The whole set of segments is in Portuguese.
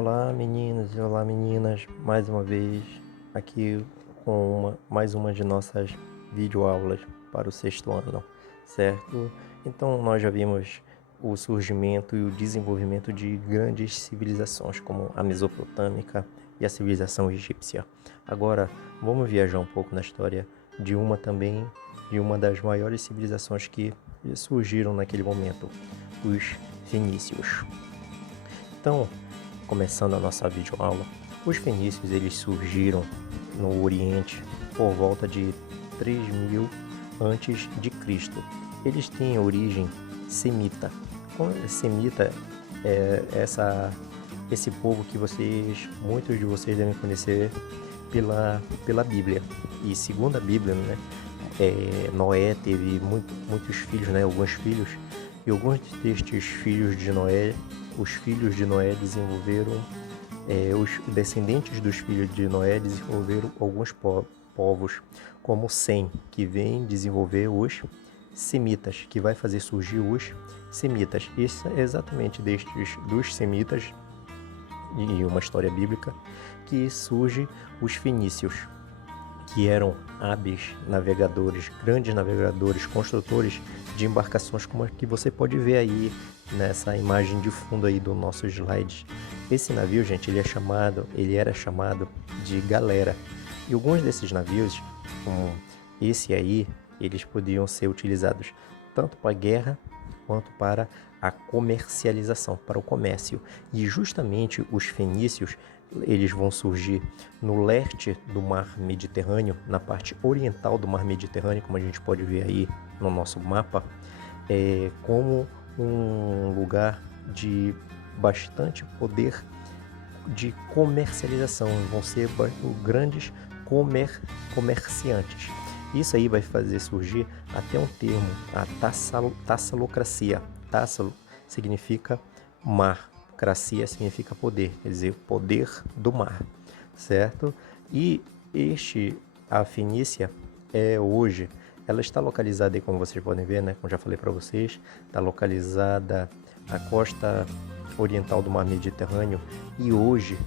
Olá meninos e olá meninas, mais uma vez aqui com mais uma de nossas videoaulas para o sexto ano, certo? Então nós já vimos o surgimento e o desenvolvimento de grandes civilizações como a mesopotâmica e a civilização egípcia. Agora vamos viajar um pouco na história de uma das maiores civilizações que surgiram naquele momento, os fenícios. Então, começando a nossa videoaula, os fenícios eles surgiram no Oriente por volta de 3000 antes de Cristo. Eles têm origem semita. Semita é esse povo que muitos de vocês devem conhecer pela Bíblia. E segundo a Bíblia, né, Noé teve muitos filhos, né, alguns filhos, e alguns destes filhos de Noé, os filhos de Noé desenvolveram, os descendentes dos filhos de Noé desenvolveram alguns povos, como Sem, que vem desenvolver os semitas, que vai fazer surgir os semitas. Isso é exatamente dos semitas, e uma história bíblica, que surge os fenícios, que eram hábeis navegadores, grandes navegadores, construtores de embarcações, como a que você pode ver aí nessa imagem de fundo aí do nosso slide. Esse navio, gente, ele era chamado de galera. E alguns desses navios, como esse aí, eles podiam ser utilizados tanto para a guerra quanto para a comercialização, para o comércio. E justamente os fenícios, eles vão surgir no leste do mar Mediterrâneo, na parte oriental do mar Mediterrâneo, como a gente pode ver aí no nosso mapa, como um lugar de bastante poder de comercialização. Vão ser grandes comerciantes. Isso aí vai fazer surgir até um termo, a tassalocracia. Tassalo significa mar, cracia significa poder, quer dizer, poder do mar, certo? E a Fenícia hoje, ela está localizada aí, como vocês podem ver, né? Como já falei para vocês, está localizada na costa oriental do mar Mediterrâneo. E hoje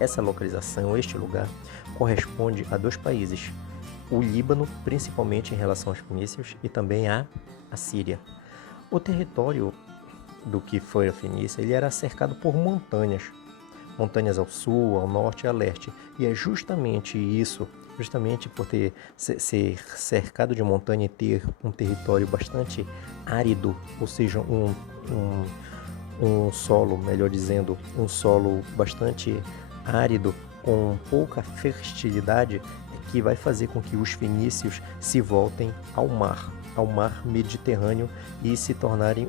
essa localização, este lugar, corresponde a dois países: o Líbano, principalmente em relação aos fenícios, e também a Síria. O território do que foi a Fenícia, ele era cercado por montanhas ao sul, ao norte e a leste. E é justamente isso, justamente por ser cercado de montanha e ter um território bastante árido, ou seja, um solo, melhor dizendo, um solo bastante árido, com pouca fertilidade, que vai fazer com que os fenícios se voltem ao mar Mediterrâneo, e se tornarem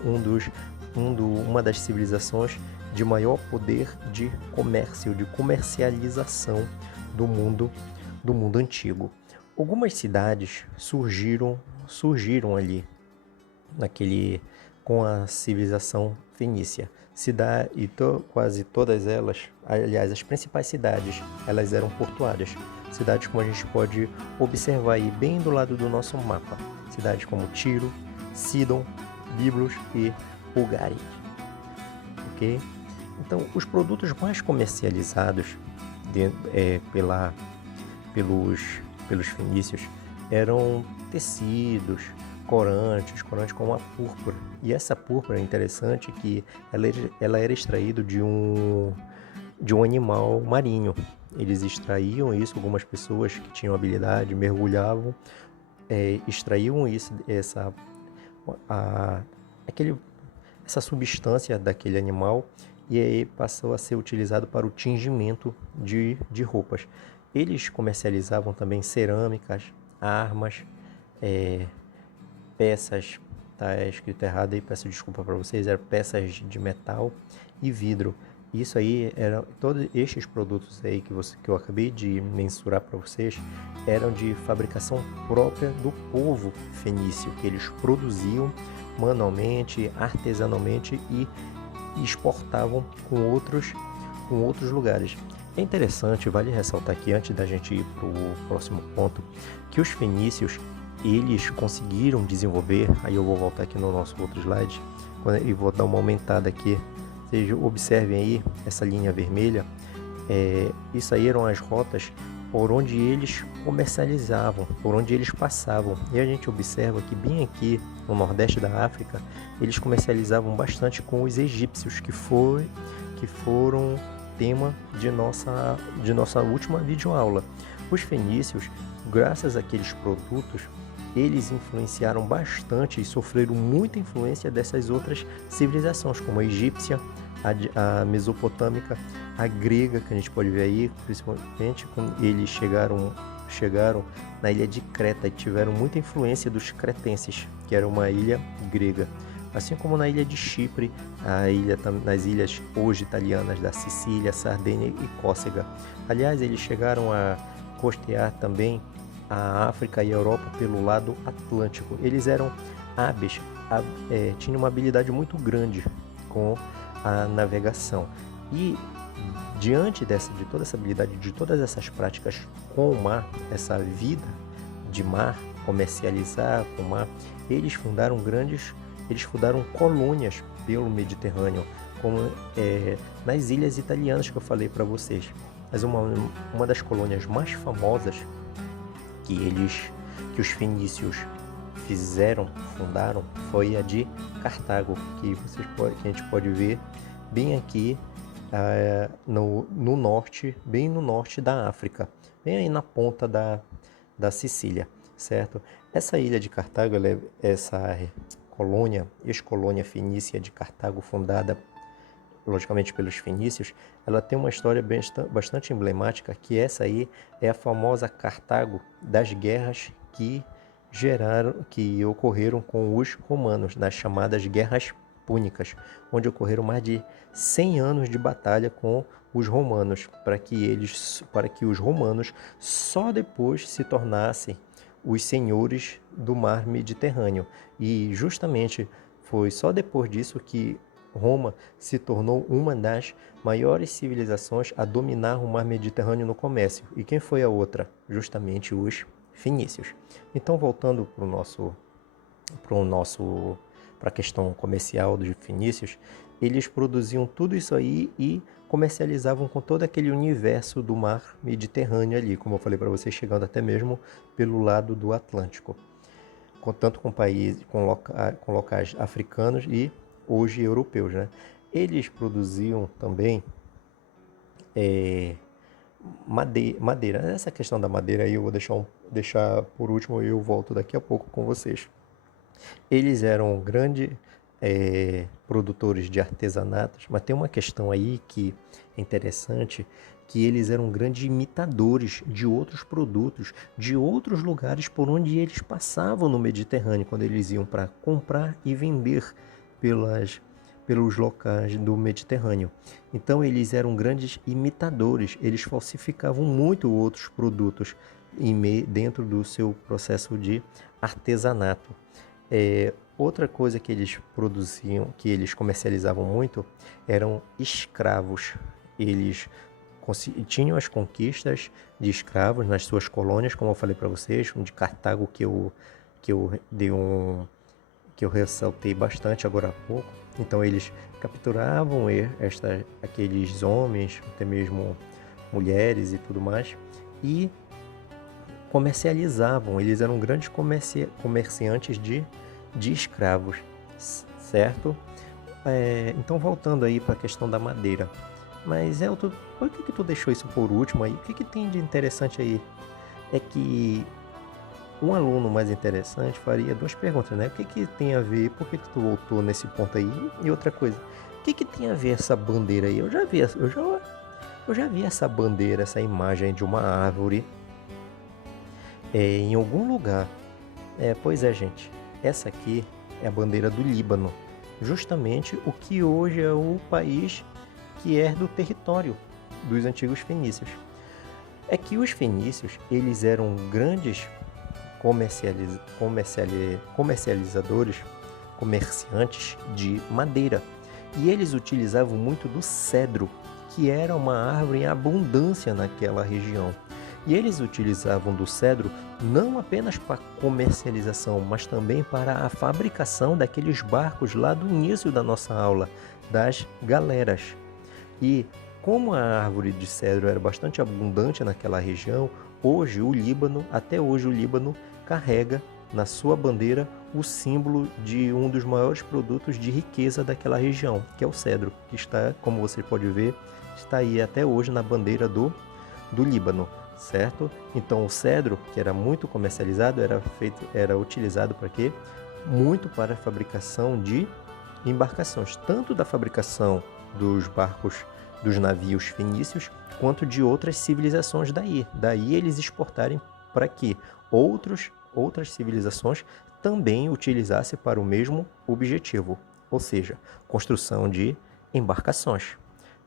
uma das civilizações de maior poder de comércio, de comercialização do mundo antigo. Algumas cidades surgiram ali com a civilização fenícia. Quase todas elas, aliás, as principais cidades, elas eram portuárias. Cidades como a gente pode observar aí bem do lado do nosso mapa. Cidades como Tiro, Sidon, Biblos e Ugarit. Ok? Então, os produtos mais comercializados pelos fenícios eram tecidos, corantes como a púrpura. E essa púrpura é interessante que ela era extraída de um animal marinho. Eles extraíam isso, algumas pessoas que tinham habilidade mergulhavam, extraíam essa substância daquele animal, e aí passou a ser utilizado para o tingimento de roupas. Eles comercializavam também cerâmicas, armas, peças, tá escrito errado aí, peço desculpa para vocês, eram peças de metal e vidro. Isso aí, todos estes produtos aí que eu acabei de mensurar para vocês, eram de fabricação própria do povo fenício, que eles produziam manualmente, artesanalmente, e exportavam com outros lugares. É interessante, vale ressaltar aqui, antes da gente ir para o próximo ponto, que os fenícios, eles conseguiram desenvolver, aí eu vou voltar aqui no nosso outro slide, e vou dar uma aumentada aqui Vocês observem aí essa linha vermelha, isso aí eram as rotas por onde eles comercializavam, por onde eles passavam. E a gente observa que bem aqui no Nordeste da África, eles comercializavam bastante com os egípcios, que foram tema de nossa última videoaula. Os fenícios, graças àqueles produtos, eles influenciaram bastante e sofreram muita influência dessas outras civilizações, como a egípcia, a mesopotâmica, a grega, que a gente pode ver aí, principalmente quando eles chegaram na ilha de Creta e tiveram muita influência dos cretenses, que era uma ilha grega. Assim como na ilha de Chipre, nas ilhas hoje italianas da Sicília, Sardenha e Córcega. Aliás, eles chegaram a costear também a África e a Europa pelo lado Atlântico. Eles eram hábeis, tinham uma habilidade muito grande com a navegação. E diante de toda essa habilidade, de todas essas práticas com o mar, essa vida de mar, comercializar com o mar, eles fundaram colônias pelo Mediterrâneo, como nas ilhas italianas que eu falei para vocês. Mas uma das colônias mais famosas que os fenícios fundaram, foi a de Cartago, que a gente pode ver bem aqui no norte, bem no norte da África, bem aí na ponta da Sicília, certo? Essa ilha de Cartago, essa ex-colônia fenícia de Cartago, fundada logicamente pelos fenícios, ela tem uma história bastante emblemática, que essa aí é a famosa Cartago das guerras que ocorreram com os romanos, nas chamadas Guerras Púnicas, onde ocorreram mais de 100 anos de batalha com os romanos, para que os romanos só depois se tornassem os senhores do mar Mediterrâneo. E justamente foi só depois disso que Roma se tornou uma das maiores civilizações a dominar o mar Mediterrâneo no comércio. E quem foi a outra? Justamente os fenícios. Então, voltando para a questão comercial dos fenícios, eles produziam tudo isso aí e comercializavam com todo aquele universo do mar Mediterrâneo ali, como eu falei para vocês, chegando até mesmo pelo lado do Atlântico, tanto com países, com locais africanos e hoje europeus, né? Eles produziam também madeira. Essa questão da madeira aí eu vou deixar por último, e eu volto daqui a pouco com vocês. Eles eram grandes produtores de artesanatos, mas tem uma questão aí que é interessante, que eles eram grandes imitadores de outros produtos, de outros lugares por onde eles passavam no Mediterrâneo, quando eles iam para comprar e vender pelos locais do Mediterrâneo. Então eles eram grandes imitadores, eles falsificavam muito outros produtos dentro do seu processo de artesanato. Outra coisa que eles produziam, que eles comercializavam muito, eram escravos. Eles tinham as conquistas de escravos nas suas colônias, como eu falei para vocês, de Cartago, que eu ressaltei bastante agora há pouco. Então eles capturavam aqueles homens, até mesmo mulheres e tudo mais, e comercializavam. Eles eram grandes comerciantes de escravos, certo? Então, voltando aí para a questão da madeira. Mas, Elton, por que tu deixou isso por último aí? O que tem de interessante aí? É que um aluno mais interessante faria duas perguntas, né? O que tem a ver? Por que tu voltou nesse ponto aí? E outra coisa, o que tem a ver essa bandeira aí? Eu já vi essa bandeira, essa imagem de uma árvore em algum lugar. Pois é, gente. Essa aqui é a bandeira do Líbano, justamente o que hoje é o país que é do território dos antigos fenícios. É que os fenícios, eles eram grandes comercializadores, comerciantes de madeira, e eles utilizavam muito do cedro, que era uma árvore em abundância naquela região. E eles utilizavam do cedro não apenas para comercialização, mas também para a fabricação daqueles barcos lá do início da nossa aula, das galeras. E como a árvore de cedro era bastante abundante naquela região, até hoje o Líbano carrega na sua bandeira o símbolo de um dos maiores produtos de riqueza daquela região, que é o cedro, que está, como você pode ver, está aí até hoje na bandeira do Líbano, certo? Então o cedro, que era muito comercializado, era utilizado para quê? Muito para a fabricação de embarcações, tanto da fabricação dos barcos, dos navios fenícios, quanto de outras civilizações daí. Daí eles exportarem para que outras civilizações também utilizassem para o mesmo objetivo, ou seja, construção de embarcações,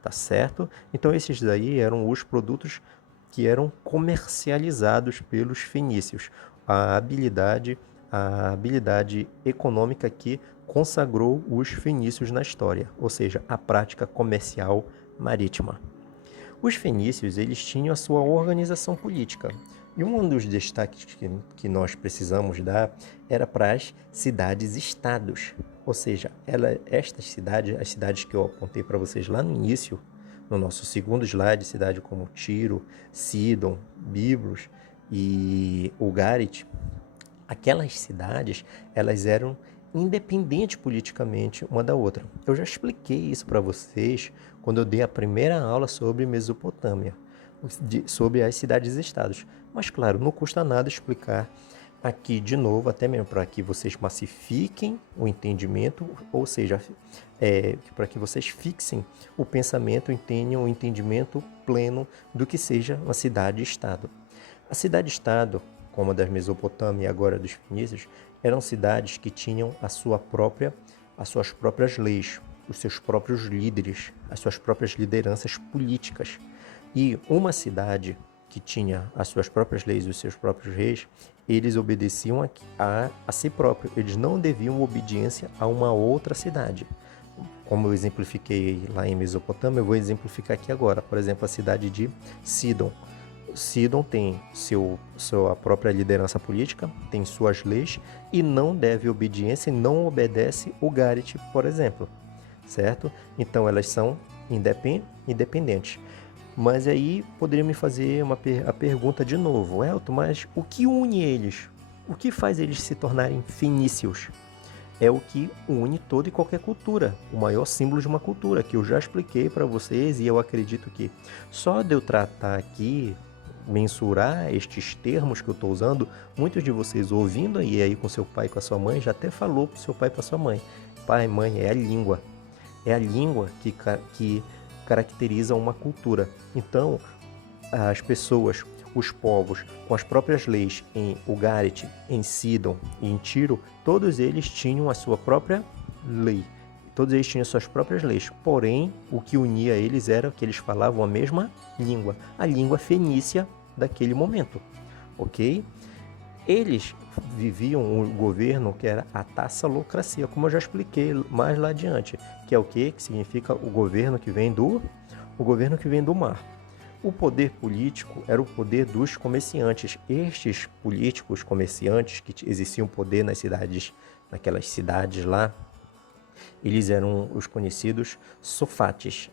tá certo? Então esses daí eram os produtos que eram comercializados pelos fenícios, a habilidade econômica que consagrou os fenícios na história, ou seja, a prática comercial marítima. Os fenícios eles tinham a sua organização política, e um dos destaques que nós precisamos dar era para as cidades-estados, ou seja, estas cidades, as cidades que eu apontei para vocês lá no início, no nosso segundo slide, cidades como Tiro, Sidon, Biblos e Ugarit, aquelas cidades, elas eram independentes politicamente uma da outra. Eu já expliquei isso para vocês quando eu dei a primeira aula sobre Mesopotâmia, sobre as cidades-estados. Mas, claro, não custa nada explicar aqui de novo, até mesmo para que vocês massifiquem o entendimento, ou seja, para que vocês fixem o pensamento e tenham o entendimento pleno do que seja uma cidade-estado. A cidade-estado, como a das Mesopotâmia e agora dos fenícios, eram cidades que tinham as suas próprias leis, os seus próprios líderes, as suas próprias lideranças políticas. E uma cidade que tinha as suas próprias leis e os seus próprios reis, eles obedeciam a si próprio. Eles não deviam obediência a uma outra cidade. Como eu exemplifiquei lá em Mesopotâmia, eu vou exemplificar aqui agora. Por exemplo, a cidade de Sidon. Sidon tem sua própria liderança política, tem suas leis e não deve obediência e não obedece o Ugarit, por exemplo, certo? Então elas são independentes. Mas aí poderia me fazer a pergunta de novo, Elton, mas o que une eles? O que faz eles se tornarem fenícios? É o que une toda e qualquer cultura, o maior símbolo de uma cultura, que eu já expliquei para vocês e eu acredito que só de eu tratar aqui, mensurar estes termos que eu estou usando, muitos de vocês ouvindo aí com seu pai e com a sua mãe, já até falou para o seu pai e para sua mãe. Pai, mãe, é a língua. É a língua que caracteriza uma cultura. Então, as pessoas, os povos, com as próprias leis em Ugarit, em Sidon e em Tiro, todos eles tinham a sua própria lei. Todos eles tinham suas próprias leis. Porém, o que unia eles era que eles falavam a mesma língua, a língua fenícia daquele momento, ok? Eles viviam um governo que era a tassalocracia, como eu já expliquei mais lá adiante, que é o quê? Que significa o governo que vem do mar. O poder político era o poder dos comerciantes. Estes políticos comerciantes que exerciam poder naquelas cidades lá, eles eram os conhecidos sufetas,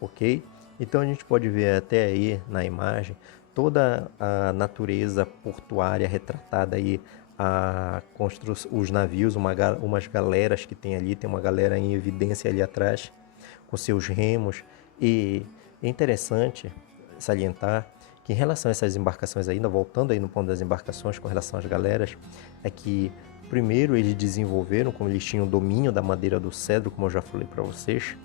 ok? Então a gente pode ver até aí na imagem toda a natureza portuária retratada aí, os navios, umas galeras que tem ali, tem uma galera em evidência ali atrás, com seus remos. E é interessante salientar que em relação a essas embarcações ainda, voltando aí no ponto das embarcações com relação às galeras, é que primeiro eles desenvolveram, como eles tinham domínio da madeira do cedro, como eu já falei para vocês,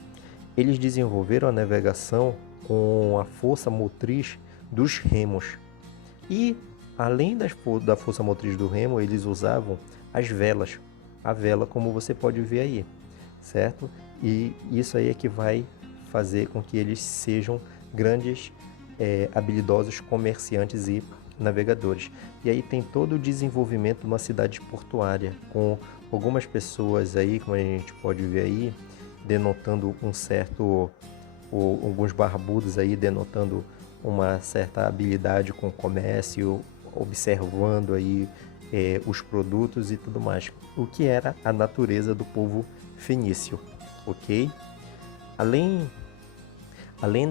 eles desenvolveram a navegação com a força motriz dos remos. E além da força motriz do remo, eles usavam as velas, a vela como você pode ver aí, certo? E isso aí é que vai fazer com que eles sejam grandes, habilidosos comerciantes e navegadores. E aí tem todo o desenvolvimento de uma cidade portuária, com algumas pessoas aí, como a gente pode ver aí, denotando alguns barbudos aí, denotando uma certa habilidade com o comércio, observando aí os produtos e tudo mais. O que era a natureza do povo fenício, ok? Além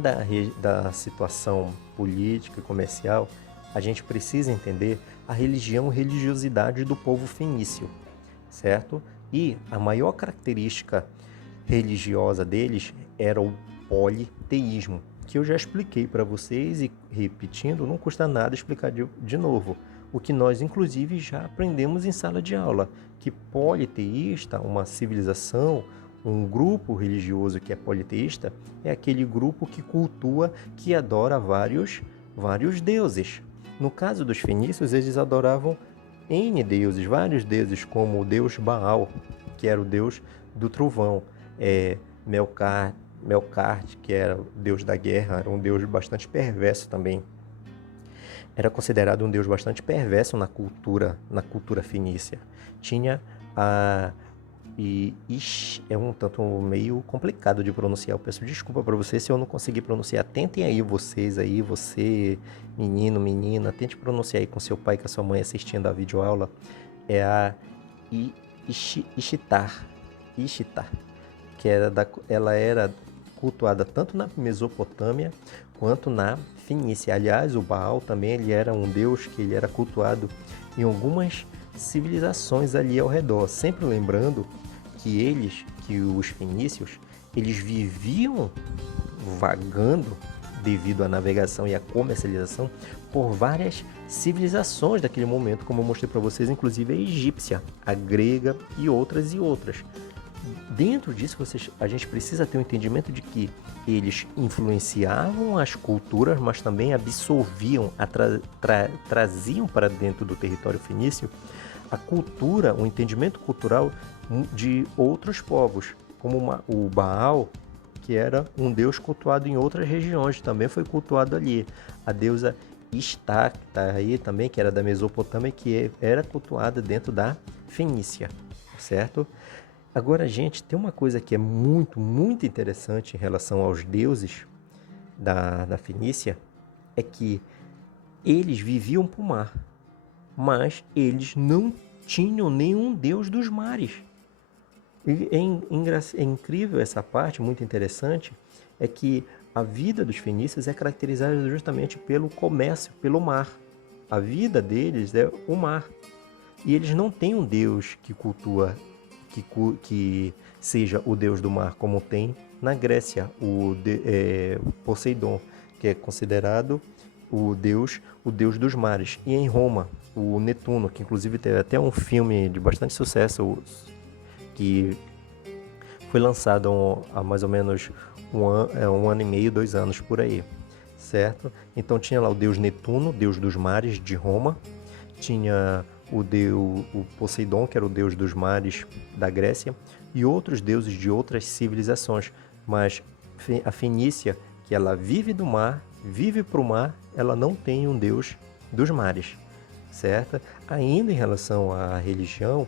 da situação política e comercial, a gente precisa entender a religião e religiosidade do povo fenício, certo? E a maior característica religiosa deles era o politeísmo, que eu já expliquei para vocês e repetindo, não custa nada explicar de novo. O que nós, inclusive, já aprendemos em sala de aula, que politeísta, uma civilização, um grupo religioso que é politeísta, é aquele grupo que cultua, que adora vários deuses. No caso dos fenícios, eles adoravam N deuses, vários deuses, como o deus Baal, que era o deus do trovão, Melkart, que era o deus da guerra, era um deus bastante perverso também. Era considerado um deus bastante perverso na cultura fenícia. Tinha é um tanto meio complicado de pronunciar. Eu peço desculpa para vocês se eu não conseguir pronunciar. Tentem aí você, menino, menina, tente pronunciar aí com seu pai e com a sua mãe assistindo a videoaula. É a Ishtar, que ela era cultuada tanto na Mesopotâmia quanto na Fenícia. Aliás, o Baal também ele era um deus que ele era cultuado em algumas civilizações ali ao redor. Sempre lembrando que os fenícios, eles viviam vagando devido à navegação e à comercialização por várias civilizações daquele momento, como eu mostrei para vocês, inclusive a egípcia, a grega e outras. Dentro disso, a gente precisa ter um entendimento de que eles influenciavam as culturas, mas também absorviam, traziam para dentro do território fenício a cultura, o entendimento cultural de outros povos, como o Baal, que era um deus cultuado em outras regiões, também foi cultuado ali. A deusa Ishtar, que está aí também, que era da Mesopotâmia, que era cultuada dentro da Fenícia, certo? Agora, gente, tem uma coisa que é muito, muito interessante em relação aos deuses da Fenícia, é que eles viviam para o mar, mas eles não tinham nenhum deus dos mares. E é incrível essa parte, muito interessante, é que a vida dos fenícios é caracterizada justamente pelo comércio, pelo mar. A vida deles é o mar. E eles não têm um deus que cultua, que seja o deus do mar, como tem na Grécia, Poseidon, que é considerado o deus dos mares. E em Roma, o Netuno, que inclusive teve até um filme de bastante sucesso, que foi lançado há mais ou menos um ano e meio, 2 anos por aí, certo? Então tinha lá o deus Netuno, deus dos mares de Roma, tinha o Poseidon, que era o deus dos mares da Grécia, e outros deuses de outras civilizações. Mas a Fenícia, que ela vive do mar, vive para o mar, ela não tem um deus dos mares, certo? Ainda em relação à religião,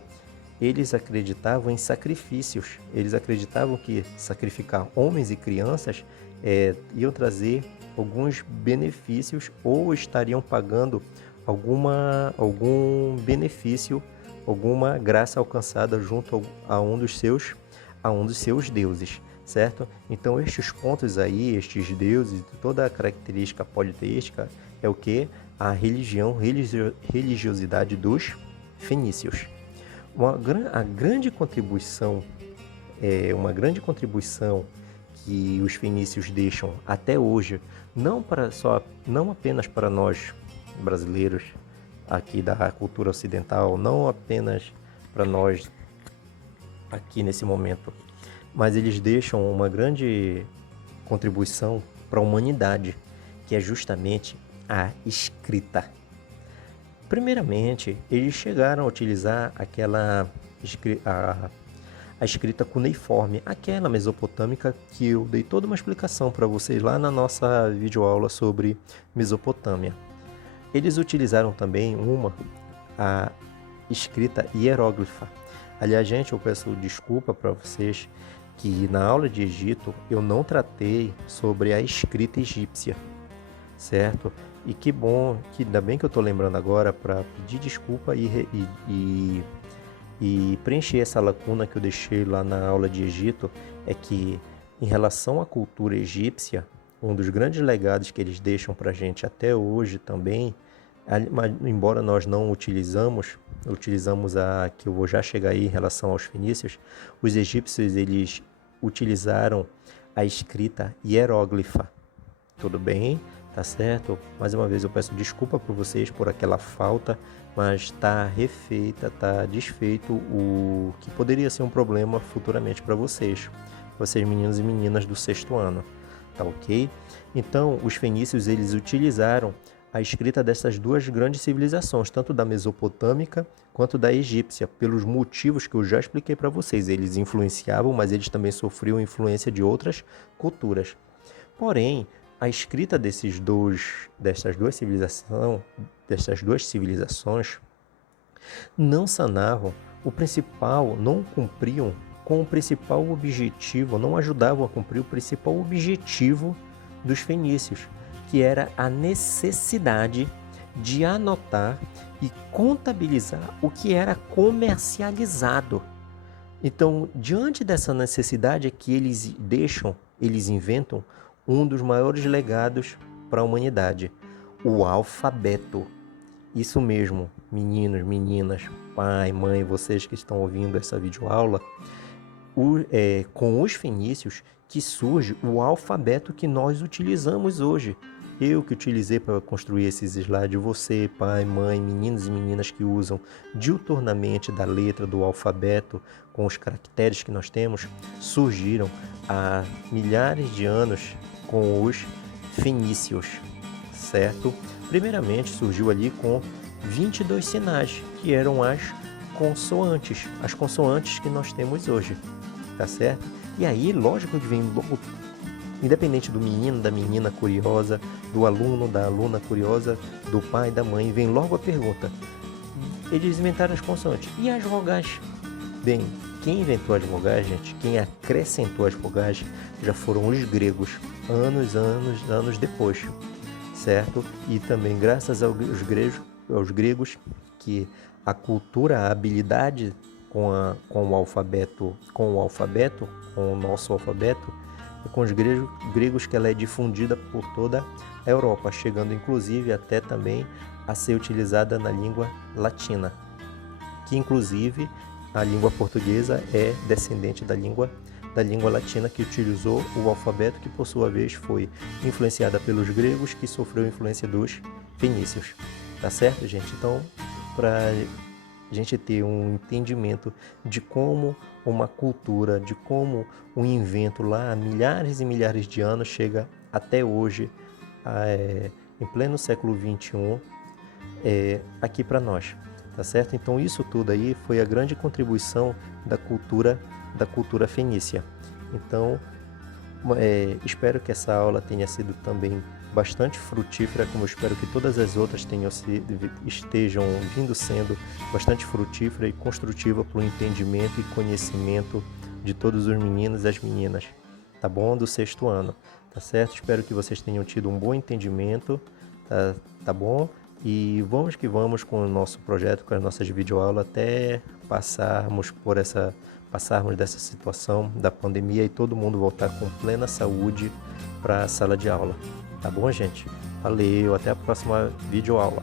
eles acreditavam em sacrifícios. Eles acreditavam que sacrificar homens e crianças iam trazer alguns benefícios ou estariam pagando algum benefício, alguma graça alcançada junto a um dos seus deuses, certo? Então estes pontos aí, estes deuses, toda a característica politeística é o que? A religiosidade dos fenícios. Uma grande contribuição que os fenícios deixam até hoje, não apenas para nós brasileiros aqui da cultura ocidental, não apenas para nós aqui nesse momento, mas eles deixam uma grande contribuição para a humanidade, que é justamente a escrita. Primeiramente, eles chegaram a utilizar a escrita cuneiforme, aquela mesopotâmica que eu dei toda uma explicação para vocês lá na nossa videoaula sobre Mesopotâmia. Eles utilizaram também a escrita hieróglifa. Aliás, gente, eu peço desculpa para vocês que na aula de Egito eu não tratei sobre a escrita egípcia. certo? E que bom, que ainda bem que eu estou lembrando agora para pedir desculpa e preencher essa lacuna que eu deixei lá na aula de Egito, é que em relação à cultura egípcia, um dos grandes legados que eles deixam para a gente até hoje também, embora nós não utilizamos a que eu vou já chegar aí em relação aos fenícios, os egípcios eles utilizaram a escrita hieróglifa. Tudo bem? Tá certo? Mais uma vez eu peço desculpa por vocês por aquela falta, mas está refeita, está desfeito o que poderia ser um problema futuramente para vocês meninos e meninas do sexto ano, tá ok? Então, os fenícios eles utilizaram a escrita dessas duas grandes civilizações, tanto da mesopotâmica quanto da egípcia, pelos motivos que eu já expliquei para vocês. Eles influenciavam, mas eles também sofriam influência de outras culturas. Porém, a escrita dessas duas civilizações não sanavam o principal, não cumpriam com o principal objetivo, não ajudavam a cumprir o principal objetivo dos fenícios, que era a necessidade de anotar e contabilizar o que era comercializado. Então, diante dessa necessidade é que eles inventam um dos maiores legados para a humanidade, o alfabeto. Isso mesmo, meninos, meninas, pai, mãe, vocês que estão ouvindo essa videoaula, com os fenícios que surge o alfabeto que nós utilizamos hoje. Eu que utilizei para construir esses slides, você, pai, mãe, meninos e meninas que usam diuturnamente da letra do alfabeto com os caracteres que nós temos, surgiram há milhares de anos com os fenícios, certo? Primeiramente surgiu ali com 22 sinais, que eram as consoantes que nós temos hoje, tá certo? E aí, lógico que vem logo, independente do menino, da menina curiosa, do aluno, da aluna curiosa, do pai, da mãe, vem logo a pergunta: eles inventaram as consoantes, e as vogais? Bem, quem inventou as vogais, gente, quem acrescentou as vogais, já foram os gregos, anos depois, certo? E também graças aos gregos, que a cultura, a habilidade com o alfabeto, com o nosso alfabeto, com os gregos que ela é difundida por toda a Europa, chegando inclusive até também a ser utilizada na língua latina, que inclusive a língua portuguesa é descendente da língua latina, que utilizou o alfabeto, que por sua vez foi influenciada pelos gregos, que sofreu influência dos fenícios. Tá certo, gente? Então, para a gente ter um entendimento de como uma cultura, de como um invento lá há milhares e milhares de anos chega até hoje, em pleno século XXI, aqui para nós, tá certo? Então isso tudo aí foi a grande contribuição da cultura fenícia. Então, espero que essa aula tenha sido também bastante frutífera, como eu espero que todas as outras estejam vindo sendo bastante frutífera e construtiva para o entendimento e conhecimento de todos os meninos e as meninas, tá bom? Do sexto ano, tá certo? Espero que vocês tenham tido um bom entendimento, tá bom? E vamos que vamos com o nosso projeto, com as nossas videoaulas, até passarmos dessa situação da pandemia e todo mundo voltar com plena saúde para a sala de aula. Tá bom, gente? Valeu, até a próxima videoaula.